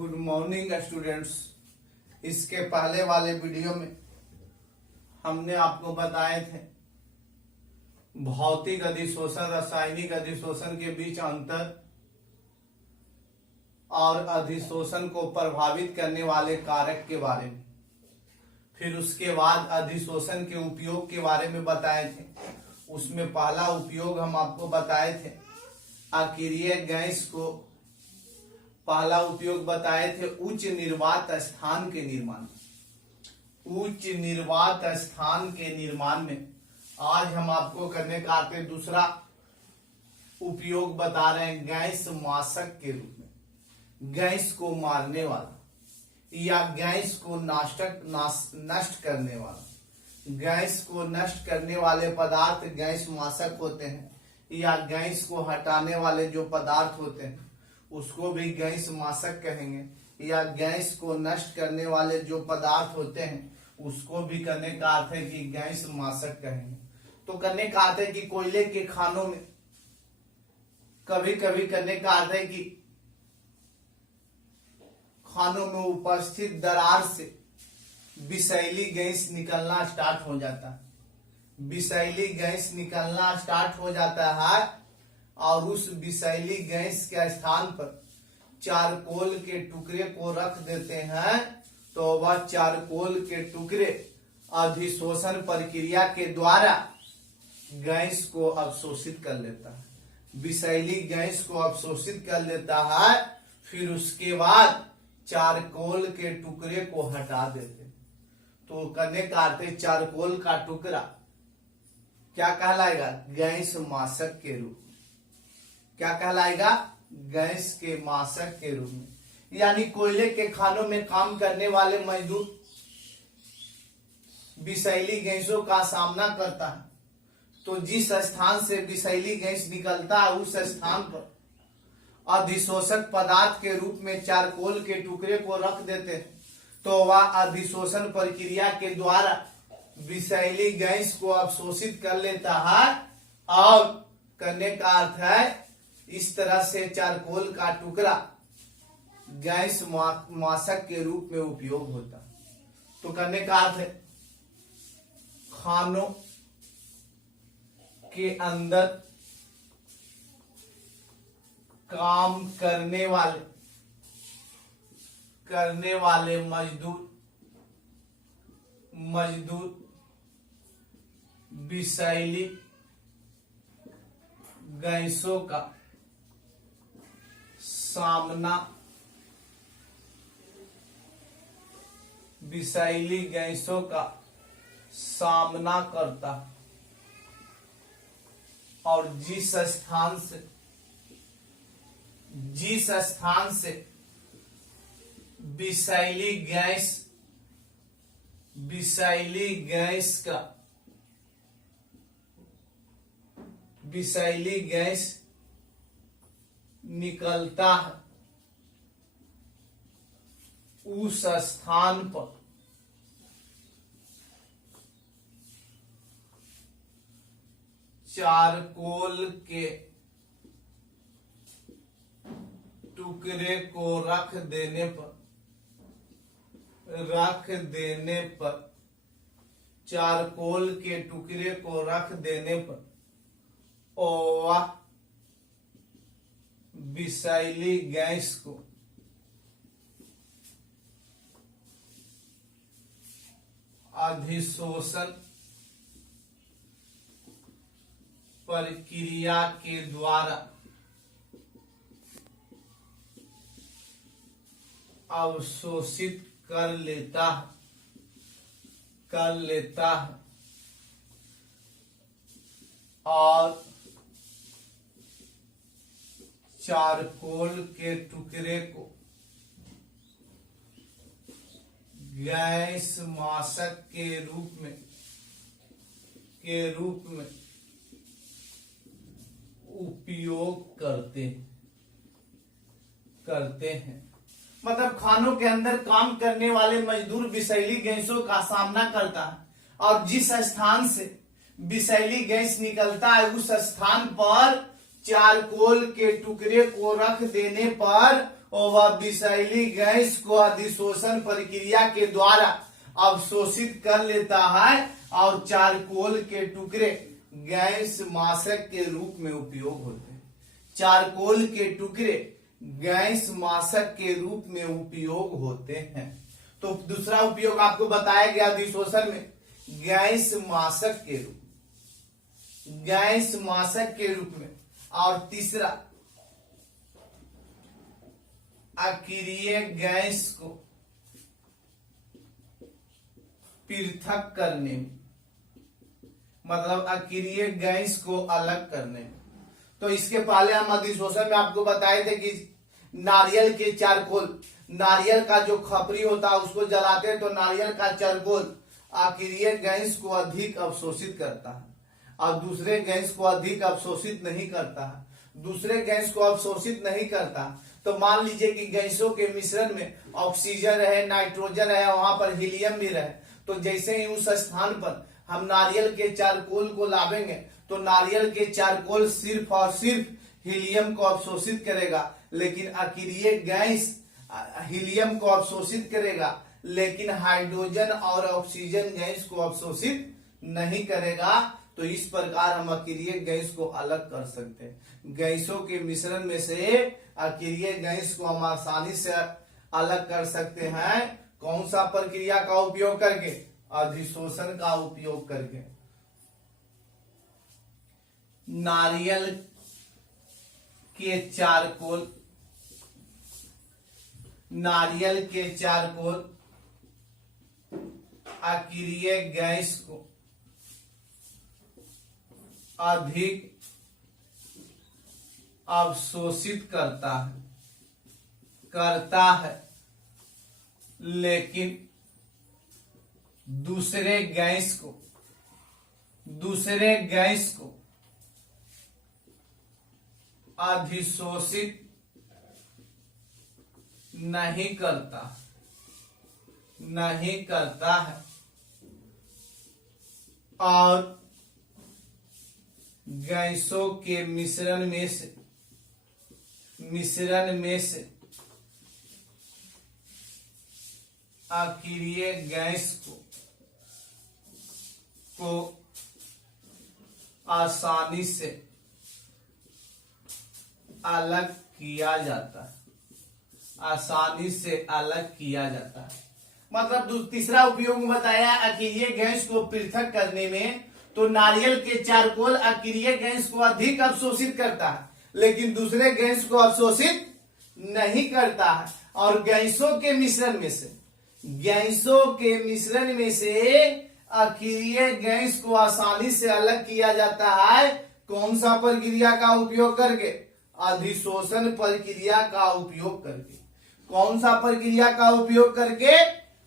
Good morning students. इसके पहले वाले वीडियो में हमने आपको बताए थे भौतिक अधिशोषण रासायनिक अधिशोषण के बीच अंतर और अधिशोषण को प्रभावित करने वाले कारक के बारे में। फिर उसके बाद अधिशोषण के उपयोग के बारे में बताए थे। उसमें पहला उपयोग हम आपको बताए थे अक्रिय गैस को, पहला उपयोग बताए थे उच्च निर्वात स्थान के निर्माण। उच्च निर्वात स्थान के निर्माण में आज हम आपको करने का आते दूसरा उपयोग बता रहे हैं गैस माशक के रूप में। गैस को मारने वाला या गैस को नष्ट करने वाला। गैस को नष्ट करने वाले पदार्थ गैस माशक होते हैं, या गैस को हटाने वाले जो पदार्थ होते हैं उसको भी गैस माशक कहेंगे, या गैस को नष्ट करने वाले जो पदार्थ होते हैं उसको भी करने का अर्थ है कि गैस माशक कहेंगे। तो करने का अर्थ है कि कोयले के खानों में कभी कभी करने का अर्थ है कि खानों में उपस्थित दरार से विषैली गैस निकलना स्टार्ट हो जाता है। विषैली गैस निकलना स्टार्ट हो जाता है और उस विषैली गैस के स्थान पर चारकोल के टुकड़े को रख देते हैं, तो वह चारकोल के टुकड़े अधिशोषण प्रक्रिया के द्वारा गैस को अवशोषित कर लेता है। विषैली गैस को अवशोषित कर लेता है, फिर उसके बाद चारकोल के टुकड़े को हटा देते। तो करने का अर्थ है चारकोल का टुकड़ा क्या कहलाएगा? गैस माशक के रूप में। क्या कहलाएगा? गैस के माशक के रूप में। यानी कोयले के खानों में काम करने वाले मजदूर विषैली गैसों का सामना करता है, तो जिस स्थान से विषैली गैस निकलता है उस स्थान पर अधिशोषक पदार्थ के रूप में चारकोल के टुकड़े को रख देते हैं, तो वह अधिशोषण प्रक्रिया के द्वारा विषैली गैस को अवशोषित कर लेता है। और करने का अर्थ है इस तरह से चारकोल का टुकड़ा गैस माशक के रूप में उपयोग होता है। तो करने का अर्थ है खानों के अंदर काम करने वाले मजदूर विषैली गैसों का सामना करता है, और जिस स्थान से विषैली गैस निकलता है उस स्थान पर चारकोल के टुकड़े को रख देने पर चारकोल के टुकड़े को रख देने पर वह विषैली गैस को अधिशोषण प्रक्रिया के द्वारा अवशोषित कर लेता है और चारकोल के टुकड़े को गैस माशक के रूप में उपयोग करते हैं। मतलब खानों के अंदर काम करने वाले मजदूर विषैली गैसों का सामना करता है, और जिस स्थान से विषैली गैस निकलता है उस स्थान पर चारकोल के टुकड़े को रख देने पर और वह विषैली गैस को अधिशोषण प्रक्रिया के द्वारा अवशोषित कर लेता है और चारकोल के टुकड़े गैस माशक के रूप में उपयोग होते हैं। चारकोल के टुकड़े गैस माशक के रूप में उपयोग होते हैं। तो दूसरा उपयोग आपको बताया गया अधिशोषण में गैस माशक के रूप में। और तीसरा अक्रिय गैस को पृथक करने में, मतलब अक्रिय गैस को अलग करने में। तो इसके पहले हम अधिशोषण में आपको बताए थे कि नारियल के चारकोल, नारियल का जो खपरी होता है उसको जलाते हैं तो नारियल का चारकोल अक्रिय गैस को अधिक अवशोषित करता है और दूसरे गैस को अधिक अवशोषित नहीं करता है। दूसरे गैस को अवशोषित नहीं करता तो मान लीजिए कि गैसों के मिश्रण में ऑक्सीजन रहे, नाइट्रोजन रहे, वहां पर हीलियम भी रहे, तो जैसे ही उस स्थान पर हम नारियल के चारकोल को लावेंगे तो नारियल के चारकोल सिर्फ और सिर्फ हीलियम को अवशोषित करेगा, लेकिन अक्रिय गैस हीलियम को अवशोषित करेगा लेकिन हाइड्रोजन और ऑक्सीजन गैस को अवशोषित नहीं करेगा। तो इस प्रकार हम अक्रिय गैस को अलग कर सकते हैं। गैसों के मिश्रण में से अक्रिय गैस को हम आसानी से अलग कर सकते हैं। कौन सा प्रक्रिया का उपयोग करके? अधिशोषण का उपयोग करके। नारियल के चारकोल अक्रिय गैस को अधिक अवशोषित करता है लेकिन दूसरे गैस को अधिशोषित नहीं करता है और गैसों के मिश्रण में से अक्रिय गैस को आसानी से अलग किया जाता है। मतलब तीसरा उपयोग बताया अक्रिय गैस को पृथक करने में। तो नारियल के चारकोल अक्रिय गैस को अधिक अवशोषित करता है लेकिन दूसरे गैस को अवशोषित नहीं करता है। और गैसों के मिश्रण में से अक्रिय गैस को आसानी से अलग किया जाता है। कौन सा प्रक्रिया का उपयोग करके? अधिशोषण प्रक्रिया का उपयोग करके। कौन सा प्रक्रिया का उपयोग करके?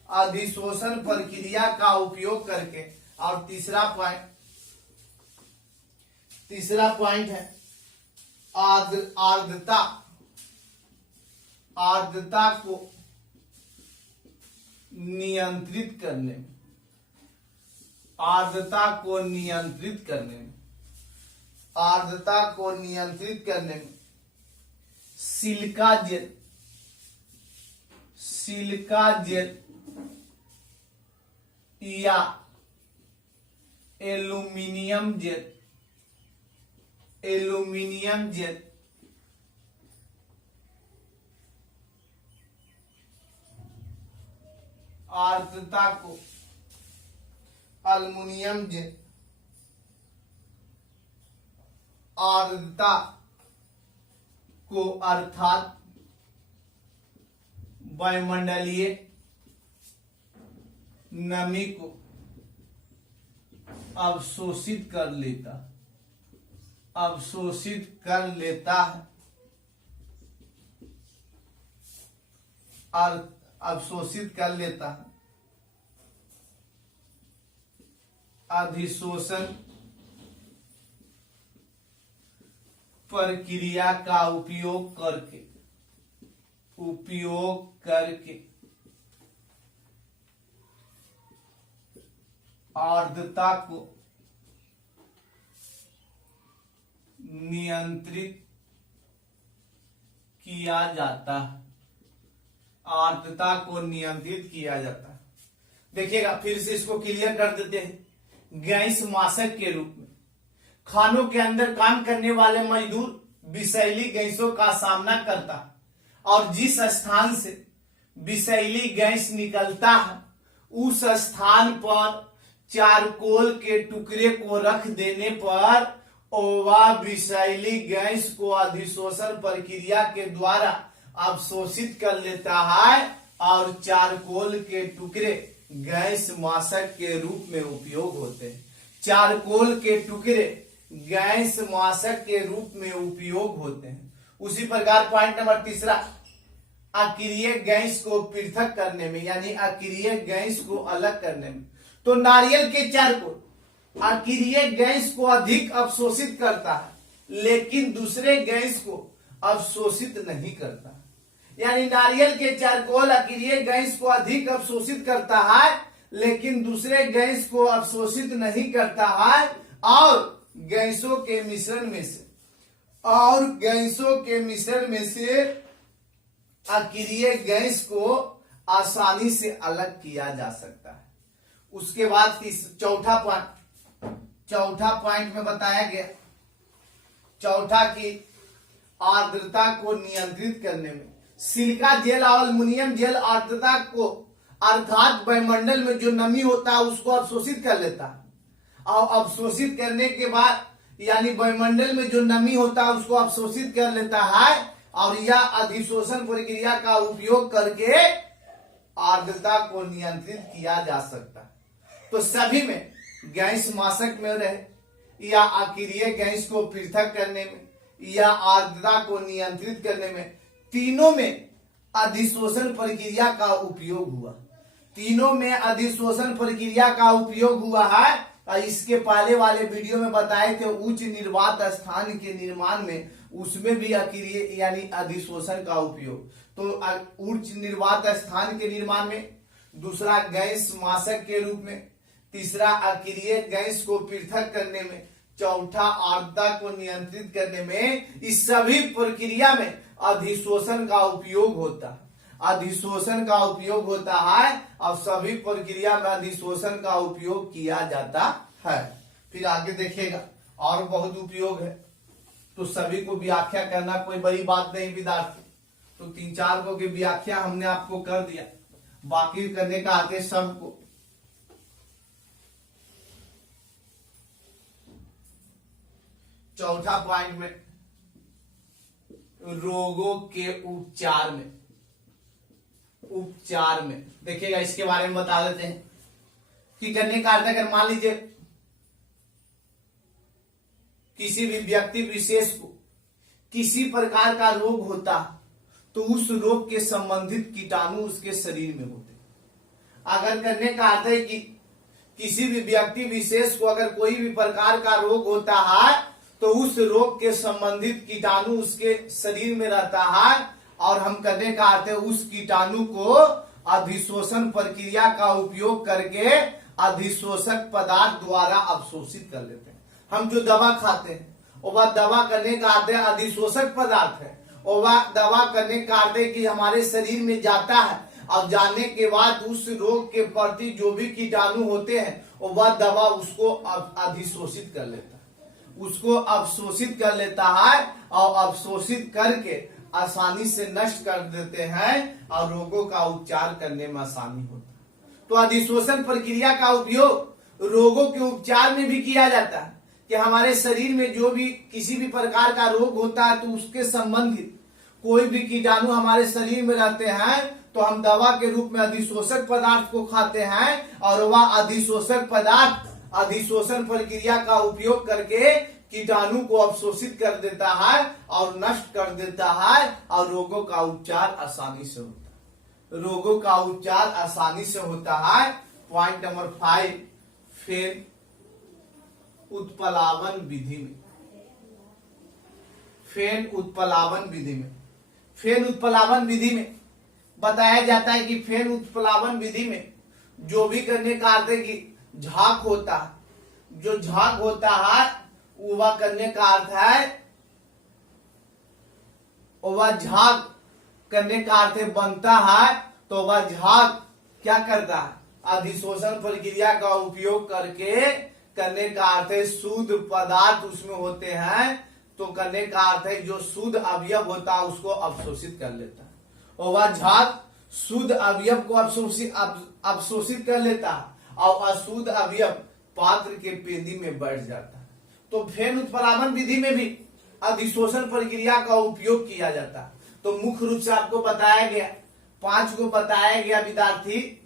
अधिशोषण प्रक्रिया का उपयोग करके। और तीसरा पॉइंट है आर्द्रता को नियंत्रित करने में सिलिका जेल या एल्यूमीनियम जेल आर्द्रता को एल्यूमीनियम जेल आर्द्रता को अर्थात वायुमंडलीय नमी को अवशोषित कर लेता है अधिशोषण प्रक्रिया का उपयोग करके आर्द्रता को नियंत्रित किया जाता है। आर्द्रता को नियंत्रित किया जाता है। देखिएगा फिर से इसको क्लियर कर देते हैं। गैस माशक के रूप में खानों के अंदर काम करने वाले मजदूर विषैली गैसों का सामना करता है, और जिस स्थान से विषैली गैस निकलता है उस स्थान पर चारकोल के टुकड़े को रख देने पर वह विषैली गैस को अधिशोषण प्रक्रिया के द्वारा अवशोषित कर लेता है, और चारकोल के टुकड़े गैस माशक के रूप में उपयोग होते हैं। चारकोल के टुकड़े गैस माशक के रूप में उपयोग होते हैं। उसी प्रकार पॉइंट नंबर तीसरा, अक्रिय गैस को पृथक करने में, यानी अक्रिय गैस को अलग करने में। तो नारियल के चारकोल अक्रिय गैस को अधिक अवशोषित करता है, लेकिन दूसरे गैस को अवशोषित नहीं करता। यानी नारियल के चारकोल अक्रिय गैस को अधिक अवशोषित करता है, लेकिन दूसरे गैस को अवशोषित नहीं करता है, और गैसों के मिश्रण में से अक्रिय गैस को आसानी से अलग किया जा सकता है। उसके बाद चौथा पॉइंट में बताया गया, चौथा की आर्द्रता को नियंत्रित करने में सिलिका जेल और एल्युमिनियम जेल आर्द्रता को, अर्थात वायुमंडल में जो नमी होता है उसको अवशोषित कर लेता है, और अवशोषित करने के बाद यानी वायुमंडल में जो नमी होता है उसको अवशोषित कर लेता है, और यह अधिशोषण प्रक्रिया का उपयोग करके आर्द्रता को नियंत्रित किया जा सकता है। तो सभी में गैस माशक में रहे या अक्रिय गैस को पृथक करने में या आर्द्रता को नियंत्रित करने में, तीनों में अधिशोषण प्रक्रिया का उपयोग हुआ। तीनों में अधिशोषण प्रक्रिया का उपयोग हुआ है। इसके पहले वाले वीडियो में बताए थे उच्च निर्वात स्थान के निर्माण में, उसमें भी अक्रिय यानी अधिशोषण का उपयोग। तो उच्च निर्वात स्थान के निर्माण में, दूसरा गैस माशक के रूप में, तीसरा अक्रिय गैस को पृथक करने में, चौथा आर्द्रता को नियंत्रित करने में, इस सभी प्रक्रिया में अधिशोषण का उपयोग होता है। अधिशोषण का उपयोग होता है, और सभी प्रक्रिया में अधिशोषण का उपयोग किया जाता है। फिर आगे देखिएगा और बहुत उपयोग है, तो सभी को व्याख्या करना कोई बड़ी बात नहीं विद्यार्थी। तो 3-4 को की व्याख्या हमने आपको कर दिया, बाकी करने का आगे सबको। चौथा पॉइंट में रोगों के उपचार में देखिएगा, इसके बारे में बता देते हैं कि करने का अर्थ अगर मान लीजिए किसी भी व्यक्ति विशेष को किसी प्रकार का रोग होता तो उस रोग के संबंधित कीटाणु उसके शरीर में होते। अगर करने का अर्थ है कि किसी भी व्यक्ति विशेष को अगर कोई भी प्रकार का रोग होता है तो उस रोग के संबंधित कीटाणु उसके शरीर में रहता है, और हम करने का अर्थ है उस कीटाणु को अधिशोषण प्रक्रिया का उपयोग करके अधिशोषक पदार्थ द्वारा अवशोषित कर लेते हैं। हम जो दवा खाते हैं वह दवा करने का अर्थ है अधिशोषक पदार्थ है, और वह दवा करने का अर्थ है कि हमारे शरीर में जाता है, और जाने के बाद उस रोग के प्रति जो भी कीटाणु होते हैं वह दवा उसको अधिशोषित कर लेता है, उसको अवशोषित कर लेता है, और अवशोषित करके आसानी से नष्ट कर देते हैं, और रोगों का उपचार करने में आसानी होता है। तो अधिशोषण प्रक्रिया का उपयोग रोगों के उपचार में भी किया जाता है, कि हमारे शरीर में जो भी किसी भी प्रकार का रोग होता है तो उसके संबंधित कोई भी कीटाणु हमारे शरीर में रहते हैं तो हम दवा के रूप में अधिशोषक पदार्थ को खाते हैं, और वह अधिशोषक पदार्थ अधिशोषण प्रक्रिया का उपयोग करके कीटाणु को अवशोषित कर देता है और नष्ट कर देता है, और रोगों का उपचार आसानी से होता है। रोगों का उपचार आसानी से होता है। पॉइंट नंबर 5, फेन उत्प्लावन विधि में। फेन उत्प्लावन विधि में बताया जाता है कि फेन उत्प्लावन विधि में जो भी करने का अर्थ है कि झाग होता है, जो झाग होता है वह करने का अर्थ है वह झाग करने का अर्थ है बनता है, तो वह झाग क्या करता है, अधिशोषण प्रक्रिया का उपयोग करके करने का अर्थ है शुद्ध पदार्थ उसमें होते हैं, तो करने का अर्थ है जो शुद्ध अवयव होता है उसको अवशोषित कर लेता है, और वह झाग शुद्ध अवयव को अवशोषित कर लेता है और अशुद्ध अवयव पात्र के पेंदी में बैठ जाता है। तो फेन उत्प्लावन विधि में भी अधिशोषण प्रक्रिया का उपयोग किया जाता है। तो मुख्य रूप से आपको बताया गया 5 को बताया गया विद्यार्थी,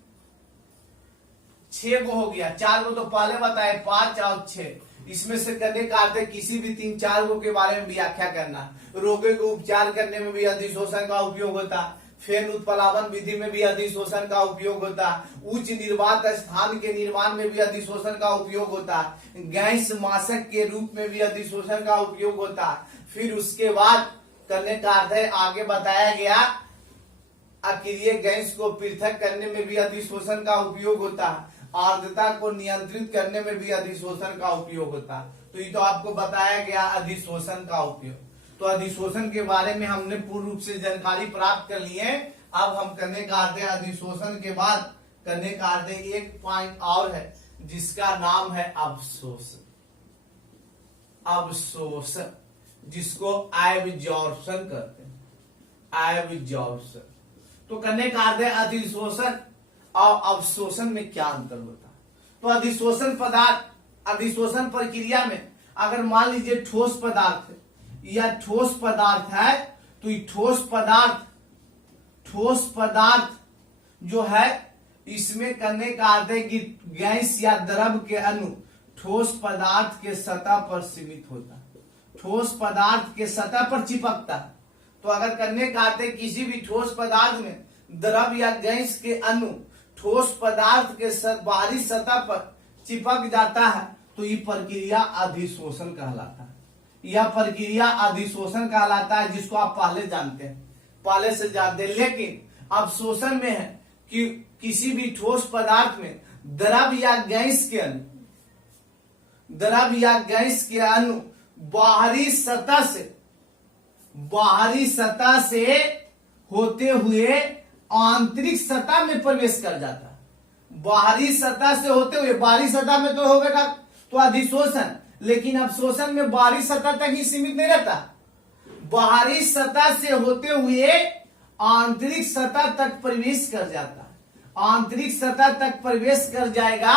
6 को हो गया, 4 को तो पहले बताए, 5 और 6 इसमें से करने का अर्थ है किसी भी 3-4 को के बारे में व्याख्या करना। रोगों को उपचार करने में भी अधिशोषण का उपयोग होता है, फेन उत्प्लावन विधि में भी अधिशोषण का उपयोग होता है, उच्च निर्वात स्थान के निर्माण में भी अधिशोषण का उपयोग होता है, गैस माशक के रूप में भी अधिशोषण का उपयोग होता है। फिर उसके बाद करने का अर्थ है आगे बताया गया अक्रिय गैस को पृथक करने में भी अधिशोषण का उपयोग होता है, आर्द्रता को नियंत्रित करने में भी अधिशोषण का उपयोग होता है। तो ये तो आपको बताया गया अधिशोषण का उपयोग। तो अधिशोषण के बारे में हमने पूर्ण रूप से जानकारी प्राप्त कर ली है। अब हम करने का अर्थ है अधिशोषण के बाद करने का अर्थ है एक पॉइंट और है जिसका नाम है अवशोषण। अवशोषण जिसको एब्जॉर्प्शन कहते हैं, एब्जॉर्प्शन। तो करने का अर्थ है अधिशोषण और अवशोषण में क्या अंतर होता है। तो अधिशोषण पदार्थ, अधिशोषण प्रक्रिया में अगर मान लीजिए ठोस पदार्थ है या ठोस पदार्थ है, तो ये ठोस पदार्थ जो है इसमें करने का अर्थ है कि गैस या द्रव के अणु ठोस पदार्थ के सतह पर सीमित होता है, ठोस पदार्थ के सतह पर चिपकता है। तो अगर करने का अर्थ है किसी भी ठोस पदार्थ में द्रव या गैस के अणु ठोस पदार्थ के बाहरी सतह पर चिपक जाता है, तो ये प्रक्रिया अधिशोषण कहलाता है। यह प्रक्रिया अधिशोषण कहलाता है, जिसको आप पहले जानते हैं, पहले से जानते हैं। लेकिन अवशोषण में है कि किसी भी ठोस पदार्थ में द्रव या गैस के अणु बाहरी सतह से होते हुए आंतरिक सतह में प्रवेश कर जाता है। बाहरी सतह से होते हुए, बाहरी सतह में तो होगा तो अधिशोषण, लेकिन अवशोषण में बाहरी सतह तक ही सीमित नहीं रहता, बाहरी सतह से होते हुए आंतरिक सतह तक प्रवेश कर जाता है। आंतरिक सतह तक प्रवेश कर जाएगा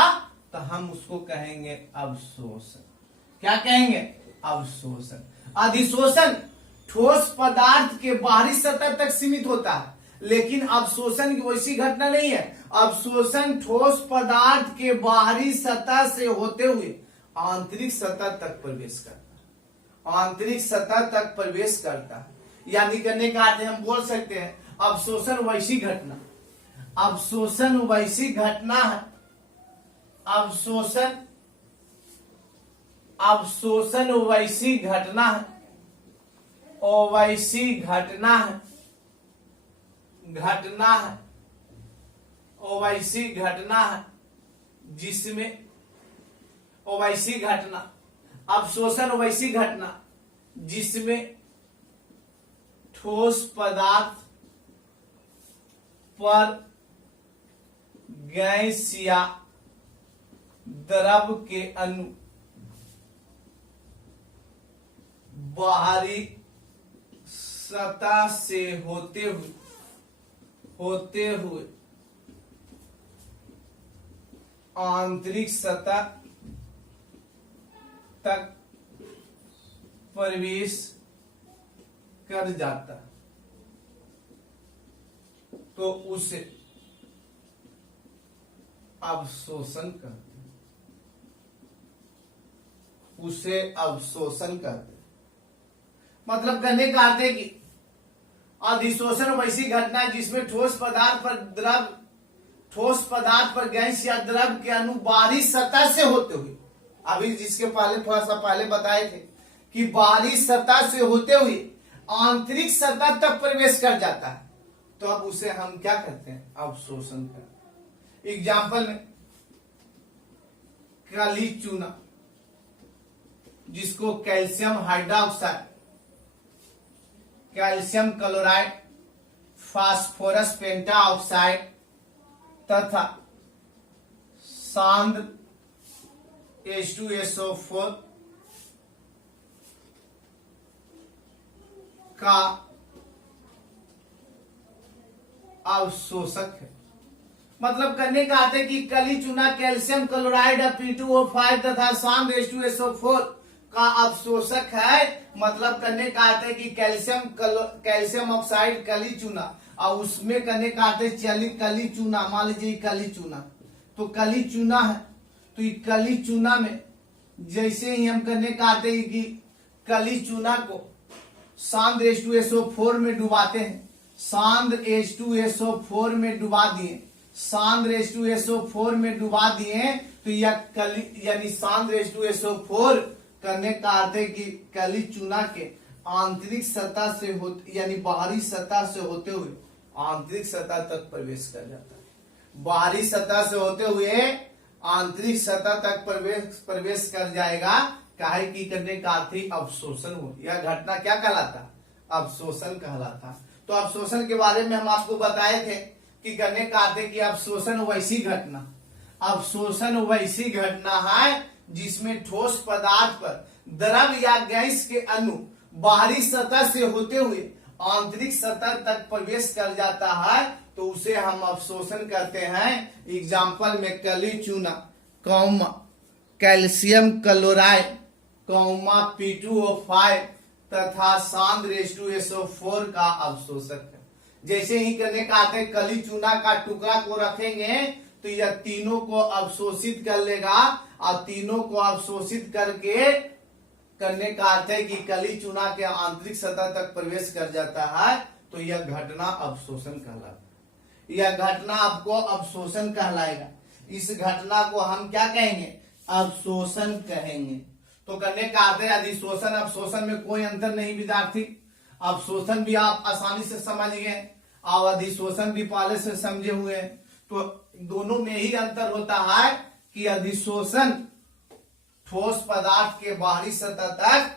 तो हम उसको कहेंगे अवशोषण। क्या कहेंगे? अवशोषण। अधिशोषण ठोस पदार्थ के बाहरी सतह तक सीमित होता है, लेकिन अवशोषण की वैसी घटना नहीं है। अवशोषण ठोस पदार्थ के बाहरी सतह से होते हुए आंतरिक सतह तक प्रवेश करता है, आंतरिक सतह तक प्रवेश करता है। यानी करने का अर्थ हम बोल सकते हैं अवशोषण वैसी घटना, अवशोषण वैसी घटना है, अवशोषण वैसी घटना है, और वैसी घटना है, और वैसी घटना है जिसमें, और वैसी घटना, अवशोषण वैसी घटना जिसमें ठोस पदार्थ पर गैस या द्रव के अणु बाहरी सतह से होते हुए आंतरिक सतह तक प्रवेश कर जाता, तो उसे अवशोषण कहते हैं, उसे अवशोषण कहते हैं। मतलब कहने का अर्थ है कि अधिशोषण वैसी घटना है जिसमें ठोस पदार्थ पर गैस या द्रव के अणु बाहरी सतह से होते हुए, अभी जिसके पहले थोड़ा सा पहले बताए थे कि बाहरी सतह से होते हुए आंतरिक सतह तक प्रवेश कर जाता है, तो अब उसे हम क्या कहते हैं? अवशोषण करते हैं। एग्जाम्पल में काली चूना, जिसको calcium hydroxide, calcium chloride, phosphorus pentoxide तथा सांद्र H2SO4 का अवशोषक है। मतलब करने का अर्थ है कि कली चूना कैल्शियम क्लोराइड P2O5 तथा सांद्र H2SO4 का अवशोषक है। मतलब करने का अर्थ है कि कैल्शियम ऑक्साइड कली चूना और उसमें करने का अर्थ है कली चूना, मान लीजिए कली चूना, तो कली चूना है, तो ये कली चूना में जैसे ही हम करने का अर्थ है कि कली चूना को सांद्र H2SO4 में डुबाते हैं, सांद्र H2SO4 में डुबा दिए, सांद्र H2SO4 में डुबा दिए, तो यह कली यानी सांद्र H2SO4 करने का अर्थ है कि कली चूना के आंतरिक सतह से होते यानी बाहरी सतह से होते हुए आंतरिक सतह तक प्रवेश कर जाता है। बाहरी सतह से होते हुए आंतरिक सतह तक प्रवेश कर जाएगा। काहे की करने का अर्थ ही अवशोषण हो। यह घटना क्या कहलाता? अवशोषण कहलाता। तो अवशोषण के बारे में हम आपको बताए थे कि करने का अर्थ है कि अवशोषण वैसी घटना, अवशोषण वैसी घटना है जिसमें ठोस पदार्थ पर द्रव या गैस के अणु बाहरी सतह से होते हुए आंतरिक सतह तक प्रवेश कर जाता है, तो उसे हम अवशोषण कहते हैं। एग्जाम्पल में कली चूना comma calcium chloride comma P2O5 तथा सांद्र H2SO4 का अवशोषक है। जैसे ही करने का आते कली चूना का टुकड़ा को रखेंगे तो यह तीनों को अवशोषित कर लेगा और तीनों को अवशोषित करके करने का अर्थ है कि कली चूना के आंतरिक सतह तक प्रवेश कर जाता है, तो यह घटना अवशोषण कहलाता है। यह घटना आपको अवशोषण कहलाएगा। इस घटना को हम क्या कहेंगे? अवशोषण कहेंगे। तो करने का अर्थ है अधिशोषण अवशोषण में कोई अंतर नहीं विद्यार्थी। अवशोषण भी आप आसानी से समझ गए और अधिशोषण भी पहले से समझे हुए हैं। तो दोनों में ही अंतर होता है कि अधिशोषण ठोस पदार्थ के बाहरी सतह तक,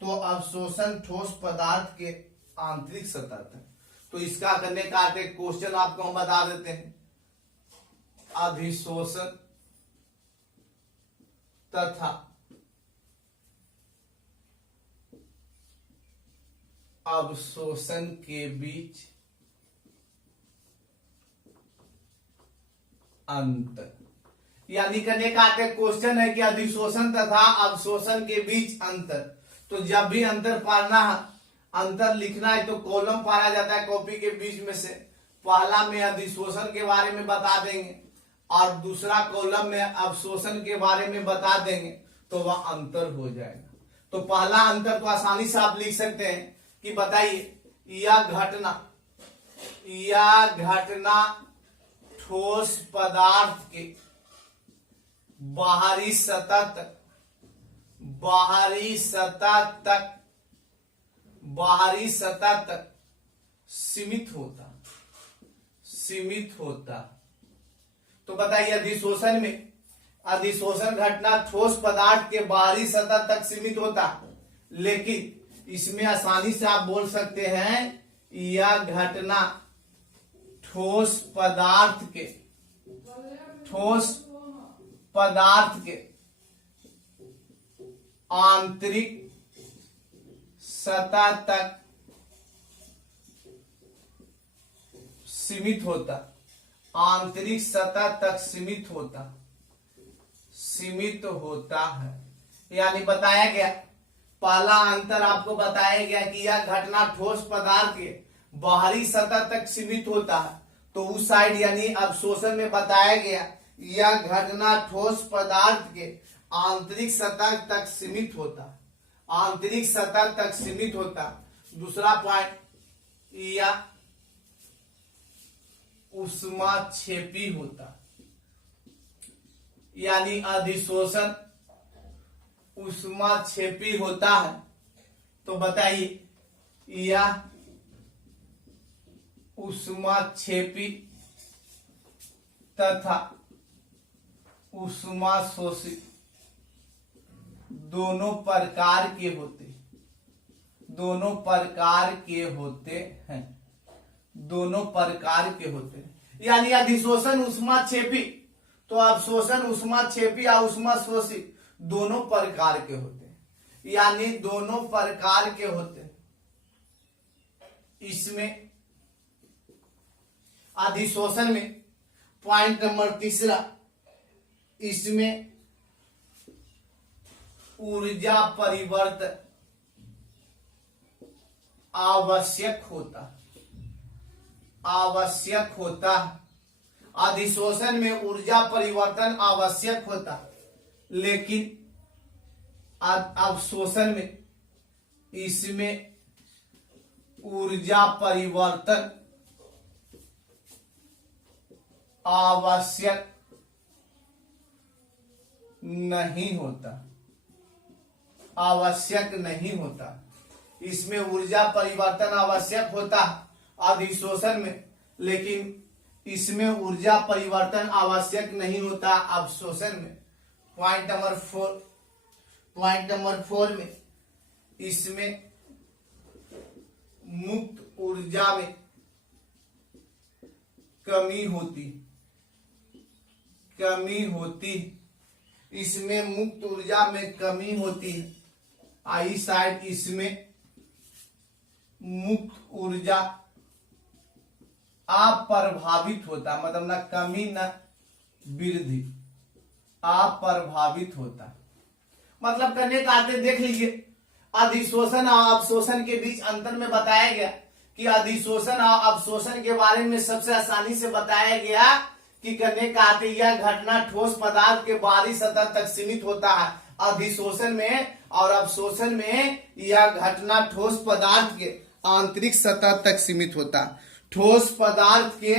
तो अवशोषण ठोस पदार्थ के आंतरिक सतह तक। तो इसका करने का अर्थ क्वेश्चन आपको हम बता देते हैं। अधिशोषण तथा अवशोषण के बीच अंतर, यानी करने का क्वेश्चन है कि अधिशोषण तथा अवशोषण के बीच अंतर। तो जब भी अंतर पढ़ना है, अंतर लिखना है, तो कॉलम पढ़ा जाता है कॉपी के बीच में से। पहला में अधिशोषण के बारे में बता देंगे और दूसरा कॉलम में अवशोषण के बारे में बता देंगे, तो वह अंतर हो जाएगा। तो पहला अंतर तो आसानी से आप लिख सकते हैं कि बताइए यह घटना ठोस पदार्थ के बाहरी सतह तक सीमित होता। तो बताइए अधिशोषण घटना ठोस पदार्थ के बाहरी सतह तक सीमित होता, लेकिन इसमें आसानी से आप बोल सकते हैं यह घटना ठोस पदार्थ के आंतरिक सतह तक सीमित होता, आंतरिक सतह तक सीमित होता है। यानी बताया गया, पहला अंतर आपको बताया गया कि यह घटना ठोस पदार्थ के बाहरी सतह तक सीमित होता है, तो उस साइड यानी अवशोषण में बताया गया यह घटना ठोस पदार्थ के आंतरिक सतह तक सीमित होता, आंतरिक सतह तक सीमित होता। दूसरा पॉइंट, यह ऊष्माक्षेपी होता, यानी अधिशोषण ऊष्माक्षेपी होता है। तो बताइए यह ऊष्माक्षेपी तथा ऊष्माशोषी दोनों प्रकार के होते हैं। दोनों प्रकार के होते हैं। यानी अधिशोषण ऊष्माक्षेपी तो अवशोषण ऊष्माक्षेपी या ऊष्माशोषी दोनों प्रकार के होते हैं, यानी दोनों प्रकार के होते हैं। इसमें अधिशोषण में पॉइंट नंबर 3, इसमें ऊर्जा परिवर्तन आवश्यक होता। अधिशोषण में ऊर्जा परिवर्तन आवश्यक होता, लेकिन अवशोषण में इसमें ऊर्जा परिवर्तन आवश्यक नहीं होता। इसमें ऊर्जा परिवर्तन आवश्यक होता अधिशोषण में, लेकिन इसमें ऊर्जा परिवर्तन आवश्यक नहीं होता अवशोषण में। पॉइंट नंबर 4 में इसमें मुक्त ऊर्जा में कमी होती। इसमें मुक्त ऊर्जा में कमी होती है। आई साइड इसमें मुक्त ऊर्जा अप्रभावित होता, मतलब न कमी न वृद्धि, अप्रभावित होता। मतलब करने का आते देख लीजिए, अधिशोषण और अवशोषण के बीच अंतर में बताया गया कि अधिशोषण और अवशोषण के बारे में सबसे आसानी से बताया गया कि करने का आते यह घटना ठोस पदार्थ के बाहरी सतह तक सीमित होता है अधिशोषण में, और अवशोषण में यह घटना ठोस पदार्थ के आंतरिक सतह तक सीमित होता। ठोस पदार्थ के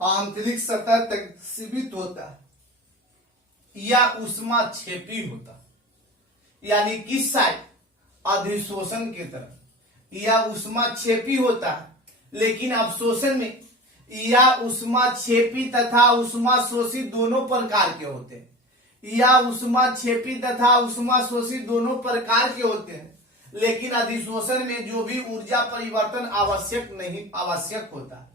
आंतरिक सतह तक सीमित होता या ऊष्माक्षेपी होता। यानी किस साइड? अधिशोषण की तरफ या ऊष्माक्षेपी होता है, लेकिन अवशोषण में या ऊष्माक्षेपी तथा ऊष्माशोषी दोनों प्रकार के होते हैं। या ऊष्माक्षेपी तथा ऊष्माशोषी दोनों प्रकार के होते हैं, लेकिन अधिशोषण में जो भी ऊर्जा परिवर्तन आवश्यक होता है।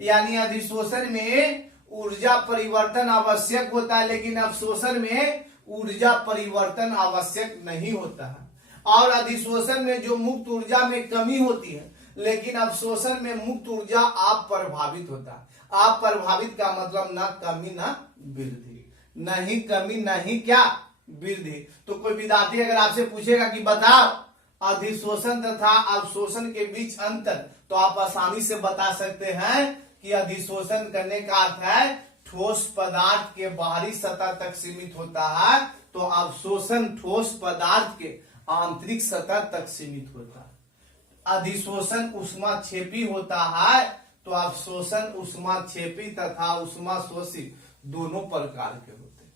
यानी अधिशोषण में ऊर्जा परिवर्तन आवश्यक होता है, लेकिन अवशोषण में ऊर्जा परिवर्तन आवश्यक नहीं होता है। और अधिशोषण में जो मुक्त ऊर्जा में कमी होती है, लेकिन अवशोषण में मुक्त ऊर्जा अप्रभावित होता है। अप्रभावित का मतलब ना कमी ना वृद्धि, नहीं कमी नहीं क्या वृद्धि। तो कोई विद्यार्थी अगर आपसे पूछेगा कि बताओ अधिशोषण तथा अवशोषण के बीच अंतर, तो आप आसानी से बता सकते हैं कि अधिशोषण करने का अर्थ है ठोस पदार्थ के बाहरी सतह तक सीमित होता है, तो अवशोषण ठोस पदार्थ के आंतरिक सतह तक सीमित होता है। अधिशोषण ऊष्माक्षेपी होता है, तो अवशोषण ऊष्माक्षेपी तथा ऊष्माशोषी दोनों प्रकार के होते हैं।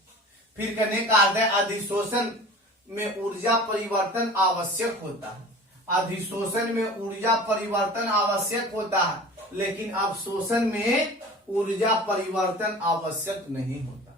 फिर कहने का अर्थ है अधिशोषण में ऊर्जा परिवर्तन आवश्यक होता है। अधिशोषण में ऊर्जा परिवर्तन आवश्यक होता है, लेकिन अवशोषण में ऊर्जा परिवर्तन आवश्यक नहीं होता।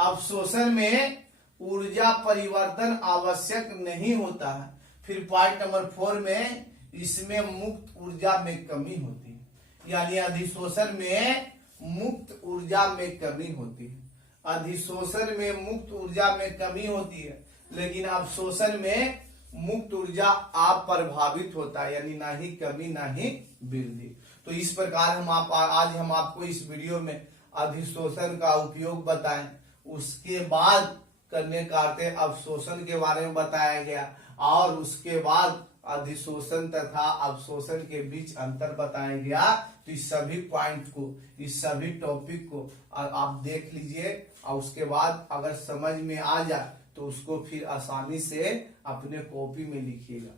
अवशोषण में ऊर्जा परिवर्तन आवश्यक नहीं होता है। फिर पॉइंट नंबर 4 में इसमें मुक्त ऊर्जा में कमी होती है। यानी अधिशोषण में मुक्त ऊर्जा में कमी होती है। अधिशोषण में मुक्त ऊर्जा में कमी होती है, लेकिन अवशोषण में मुक्त ऊर्जा अप्रभावित होता है, यानी ना ही कमी ना ही वृद्धि। तो इस प्रकार आज हम आपको इस वीडियो में अधिशोषण का उपयोग बताएं, उसके बाद करने का अर्थ अवशोषण के बारे में बताया गया, और उसके बाद अधिशोषण तथा अवशोषण के बीच अंतर बताया गया। तो इस सभी पॉइंट को, इस सभी टॉपिक को आप देख लीजिए, और उसके बाद अगर समझ में आ जाए तो उसको फिर आसानी से अपने कॉपी में लिखिएगा।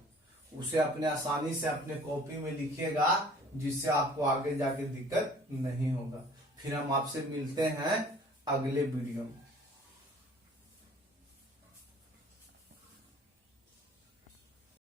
उसे अपने आसानी से अपने कॉपी में लिखिएगा, जिससे आपको आगे जाके दिक्कत नहीं होगा। फिर हम आपसे मिलते हैं अगले वीडियो में।